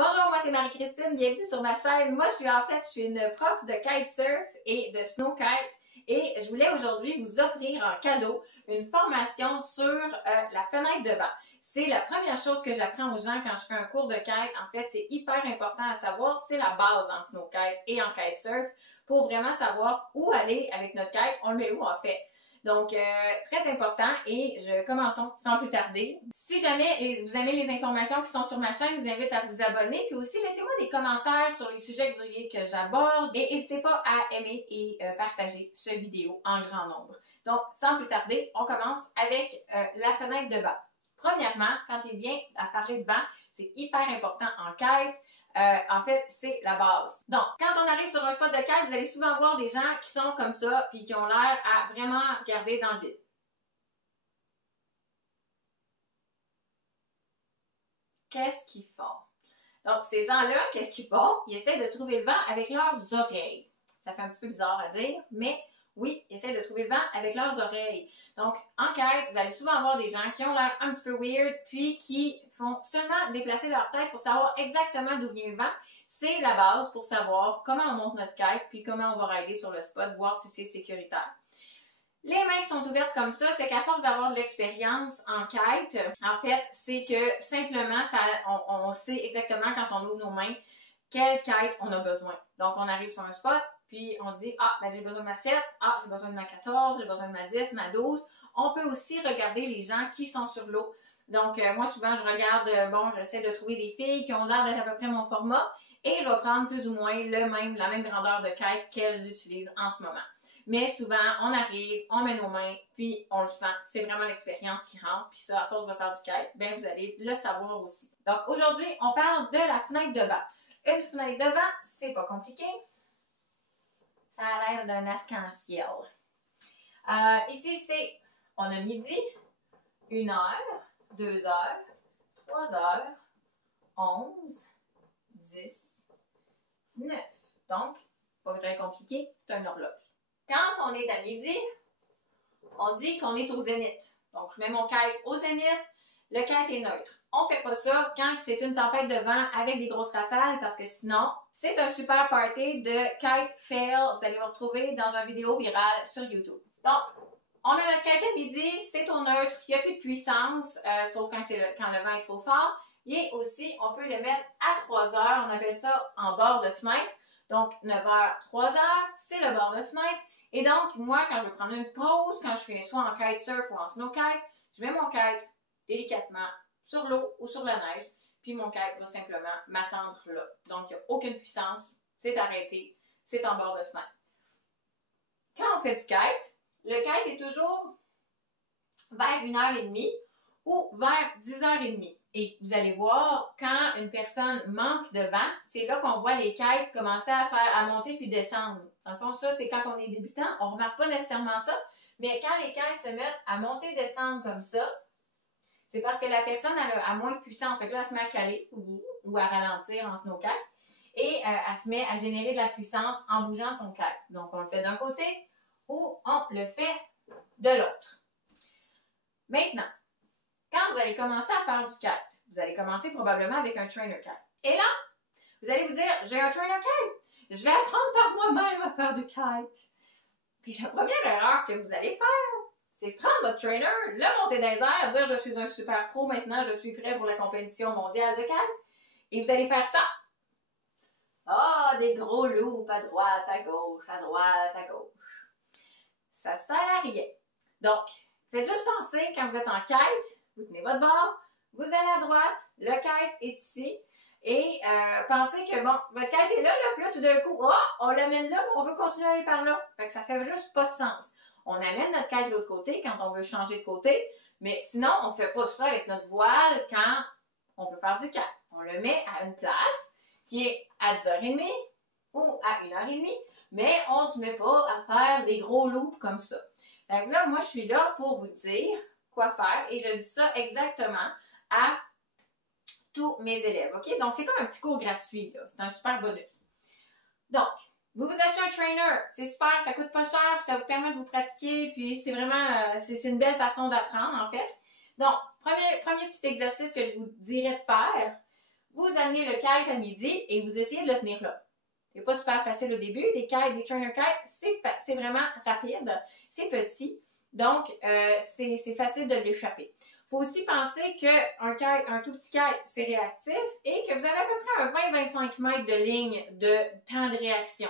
Bonjour, moi c'est Marie-Christine, bienvenue sur ma chaîne. Moi je suis une prof de kitesurf et de snow kite et je voulais aujourd'hui vous offrir en cadeau une formation sur la fenêtre de vent. C'est la première chose que j'apprends aux gens quand je fais un cours de kite. En fait, c'est hyper important à savoir, c'est la base en snow kite et en kitesurf pour vraiment savoir où aller avec notre kite. On le met où en fait? Donc, très important et commençons sans plus tarder. Si jamais vous aimez les informations qui sont sur ma chaîne, je vous invite à vous abonner. Puis aussi, laissez-moi des commentaires sur les sujets que vous voudriez que j'aborde. Et n'hésitez pas à aimer et partager cette vidéo en grand nombre. Donc, sans plus tarder, on commence avec la fenêtre de vent. Premièrement, quand il vient à parler de vent, c'est hyper important en kite. En fait, c'est la base. Donc, quand on arrive sur un spot de kite, vous allez souvent voir des gens qui sont comme ça puis qui ont l'air à vraiment regarder dans le vide. Qu'est-ce qu'ils font? Donc, ces gens-là, qu'est-ce qu'ils font? Ils essaient de trouver le vent avec leurs oreilles. Ça fait un petit peu bizarre à dire, mais oui, ils essaient de trouver le vent avec leurs oreilles. Donc, en kite, vous allez souvent avoir des gens qui ont l'air un petit peu weird, puis qui font seulement déplacer leur tête pour savoir exactement d'où vient le vent. C'est la base pour savoir comment on monte notre kite, puis comment on va rider sur le spot, voir si c'est sécuritaire. Les mains qui sont ouvertes comme ça, c'est qu'à force d'avoir de l'expérience en kite, en fait, c'est que simplement, on sait exactement quand on ouvre nos mains, quelle kite on a besoin. Donc, on arrive sur un spot, puis on dit, ah, ben j'ai besoin de ma 7, ah, j'ai besoin de ma 14, j'ai besoin de ma 10, ma 12. On peut aussi regarder les gens qui sont sur l'eau. Donc, moi, souvent, je regarde, j'essaie de trouver des filles qui ont l'air d'être à peu près mon format, et je vais prendre plus ou moins la même grandeur de kite qu'elles utilisent en ce moment. Mais souvent, on arrive, on met nos mains, puis on le sent. C'est vraiment l'expérience qui rentre. Puis ça, à force de faire du kite, ben vous allez le savoir aussi. Donc aujourd'hui, on parle de la fenêtre de vent. Une fenêtre de vent, c'est pas compliqué. Ça a l'air d'un arc-en-ciel. Ici, c'est, on a midi, 1 heure, 2 heures, 3 heures, 11, 10, 9. Donc, pas très compliqué, c'est une horloge. Quand on est à midi, on dit qu'on est au zénith. Donc, je mets mon kite au zénith, le kite est neutre. On ne fait pas ça quand c'est une tempête de vent avec des grosses rafales parce que sinon, c'est un super party de kite fail. Vous allez vous retrouver dans une vidéo virale sur YouTube. Donc, on met notre kite à midi, c'est au neutre, il n'y a plus de puissance, sauf quand le vent est trop fort. Et aussi, on peut le mettre à 3 heures, on appelle ça en bord de fenêtre. Donc, 9 heures, 3 heures, c'est le bord de fenêtre. Et donc, moi, quand je veux prendre une pause, quand je fais soit en kitesurf ou en snow kite, je mets mon kite délicatement sur l'eau ou sur la neige, puis mon kite va simplement m'attendre là. Donc, il n'y a aucune puissance, c'est arrêté, c'est en bord de fenêtre. Quand on fait du kite, le kite est toujours vers 1h30 ou vers 10h30. Et vous allez voir, quand une personne manque de vent, c'est là qu'on voit les kites commencer à monter puis descendre. Dans le fond, ça, c'est quand on est débutant. On ne remarque pas nécessairement ça, mais quand les kites se mettent à monter et descendre comme ça, c'est parce que la personne a moins de puissance. Fait que là, elle se met à caler ou à ralentir en snow kite et elle se met à générer de la puissance en bougeant son kite. Donc, on le fait d'un côté ou on le fait de l'autre. Maintenant, quand vous allez commencer à faire du kite, vous allez commencer probablement avec un trainer kite. Et là, vous allez vous dire, j'ai un trainer kite, je vais apprendre par moi-même à faire du kite. Puis la première erreur que vous allez faire, c'est prendre votre trainer, le monter dans les airs, dire je suis un super pro maintenant, je suis prêt pour la compétition mondiale de kite. Et vous allez faire ça. Ah, des gros loops à droite, à gauche, à droite, à gauche. Ça sert à rien. Donc, faites juste penser, quand vous êtes en kite, vous tenez votre barre, vous allez à droite, le kite est ici, et pensez que, bon, votre kite est là, puis là, tout d'un coup, oh, on l'amène là, on veut continuer à aller par là. Fait que ça fait juste pas de sens. On amène notre kite de l'autre côté quand on veut changer de côté, mais sinon, on fait pas ça avec notre voile quand on veut faire du kite. On le met à une place qui est à 10h30 ou à 1h30, mais on se met pas à faire des gros loops comme ça. Fait que là, moi, je suis là pour vous dire quoi faire et je dis ça exactement à tous mes élèves, ok? Donc, c'est comme un petit cours gratuit, là. C'est un super bonus. Donc, vous achetez un trainer, c'est super, ça coûte pas cher, puis ça vous permet de vous pratiquer, puis c'est vraiment, c'est une belle façon d'apprendre, en fait. Donc, premier petit exercice que je vous dirais de faire, vous amenez le kite à midi et vous essayez de le tenir là. C'est pas super facile au début. Des kites, des trainer kites, c'est vraiment rapide, c'est petit, donc c'est facile de l'échapper. Il faut aussi penser qu'un kite, un tout petit kite, c'est réactif et que vous avez à peu près un 20-25 mètres de ligne de temps de réaction.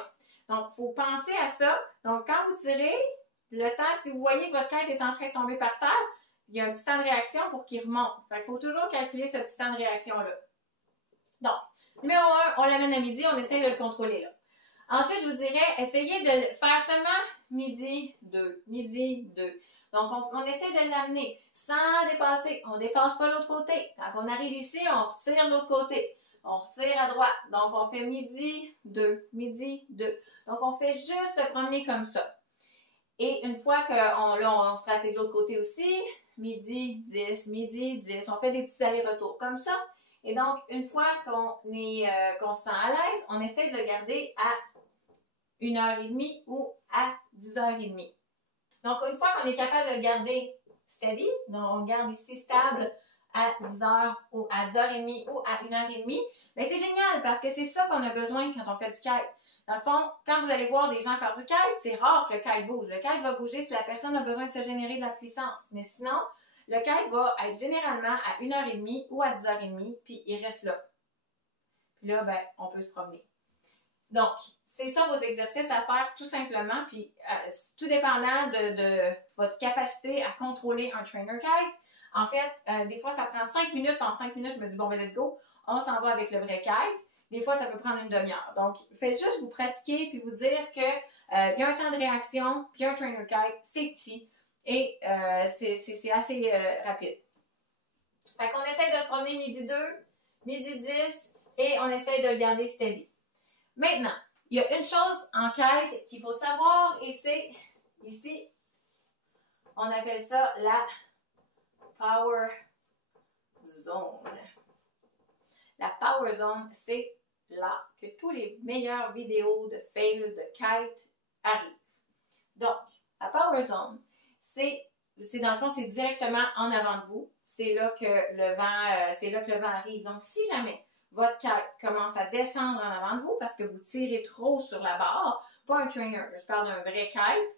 Donc, il faut penser à ça. Donc, quand vous tirez, le temps, si vous voyez que votre kite est en train de tomber par terre, il y a un petit temps de réaction pour qu'il remonte. Fait qu'il faut toujours calculer ce petit temps de réaction-là. Donc, numéro 1, on l'amène à midi, on essaye de le contrôler là. Ensuite, je vous dirais, essayez de le faire seulement midi 2. Midi 2. Donc, on essaie de l'amener sans dépasser. On ne dépasse pas l'autre côté. Quand on arrive ici, on retire de l'autre côté. On retire à droite. Donc, on fait midi 2. Midi 2. Donc, on fait juste se promener comme ça. Et une fois on se pratique de l'autre côté aussi, midi 10, midi 10. On fait des petits allers-retours comme ça. Et donc, une fois qu'on se sent à l'aise, on essaie de le garder à 1h30 ou à 10h30. Donc, une fois qu'on est capable de le garder steady, donc on le garde ici stable à 10h ou à 10h30 ou à 1h30, bien c'est génial parce que c'est ça qu'on a besoin quand on fait du kite. Dans le fond, quand vous allez voir des gens faire du kite, c'est rare que le kite bouge. Le kite va bouger si la personne a besoin de se générer de la puissance. Mais sinon, le kite va être généralement à 1h30 ou à 10h30, puis il reste là. Puis là, ben, on peut se promener. Donc, c'est ça vos exercices à faire tout simplement, puis tout dépendant de votre capacité à contrôler un trainer kite. En fait, des fois, ça prend 5 minutes. En 5 minutes, je me dis, bon, ben, let's go, on s'en va avec le vrai kite. Des fois, ça peut prendre une demi-heure. Donc, faites juste vous pratiquer puis vous dire que y a un temps de réaction, puis un trainer kite, c'est petit et c'est assez rapide. Fait qu'on essaie de se promener midi 2, midi 10 et on essaie de le garder steady. Maintenant, il y a une chose en kite qu'il faut savoir et c'est ici, on appelle ça la power zone. La power zone, c'est là que tous les meilleures vidéos de fail de kite arrivent. Donc, la power zone, c'est dans le fond, c'est directement en avant de vous. C'est là que le vent arrive. Donc, si jamais votre kite commence à descendre en avant de vous parce que vous tirez trop sur la barre, pas un trainer, je parle d'un vrai kite,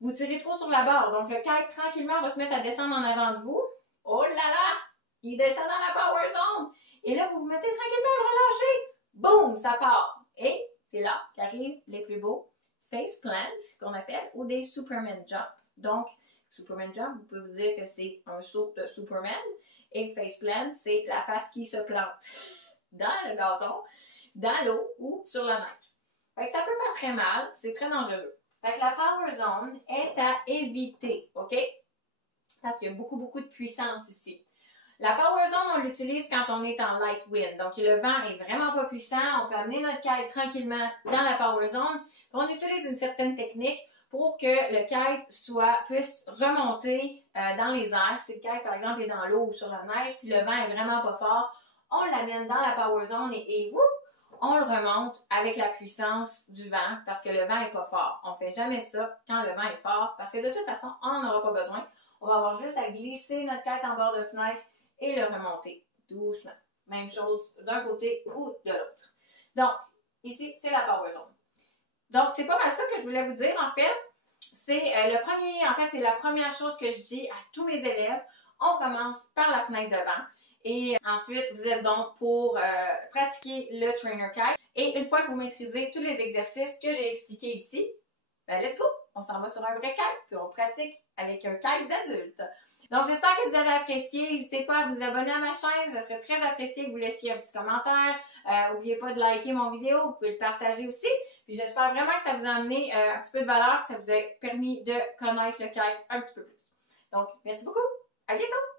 vous tirez trop sur la barre. Donc, le kite, tranquillement, va se mettre à descendre en avant de vous. Oh là là! Il descend dans la power zone. Et là, vous vous mettez tranquillement à le relâcher. Boum! Ça part. Et c'est là qu'arrivent les plus beaux face plant, qu'on appelle, ou des Superman jump. Donc, Superman jump, vous pouvez vous dire que c'est un saut de Superman. Et face plant, c'est la face qui se plante dans le gazon, dans l'eau ou sur la neige. Fait que ça peut faire très mal, c'est très dangereux. Fait que la power zone est à éviter, OK? Parce qu'il y a beaucoup de puissance ici. La power zone, on l'utilise quand on est en light wind. Donc, le vent est vraiment pas puissant. On peut amener notre kite tranquillement dans la power zone. On utilise une certaine technique pour que le kite puisse remonter dans les airs. Si le kite, par exemple, est dans l'eau ou sur la neige, puis le vent est vraiment pas fort, on l'amène dans la power zone et on le remonte avec la puissance du vent parce que le vent est pas fort. On fait jamais ça quand le vent est fort parce que de toute façon, on n'en aura pas besoin. On va avoir juste à glisser notre kite en bord de fenêtre et le remonter doucement. Même chose d'un côté ou de l'autre. Donc, ici, c'est la power zone. Donc, c'est pas mal ça que je voulais vous dire, en fait. C'est c'est la première chose que je dis à tous mes élèves. On commence par la fenêtre devant. Et ensuite, vous êtes bon pour pratiquer le trainer kite. Et une fois que vous maîtrisez tous les exercices que j'ai expliqués ici, ben let's go! On s'en va sur un vrai kite, puis on pratique avec un kite d'adulte. Donc, j'espère que vous avez apprécié. N'hésitez pas à vous abonner à ma chaîne. Ça serait très apprécié que vous laissiez un petit commentaire. N'oubliez pas de liker mon vidéo. Vous pouvez le partager aussi. Puis, j'espère vraiment que ça vous a amené un petit peu de valeur, que ça vous a permis de connaître le kite un petit peu plus. Donc, merci beaucoup. À bientôt!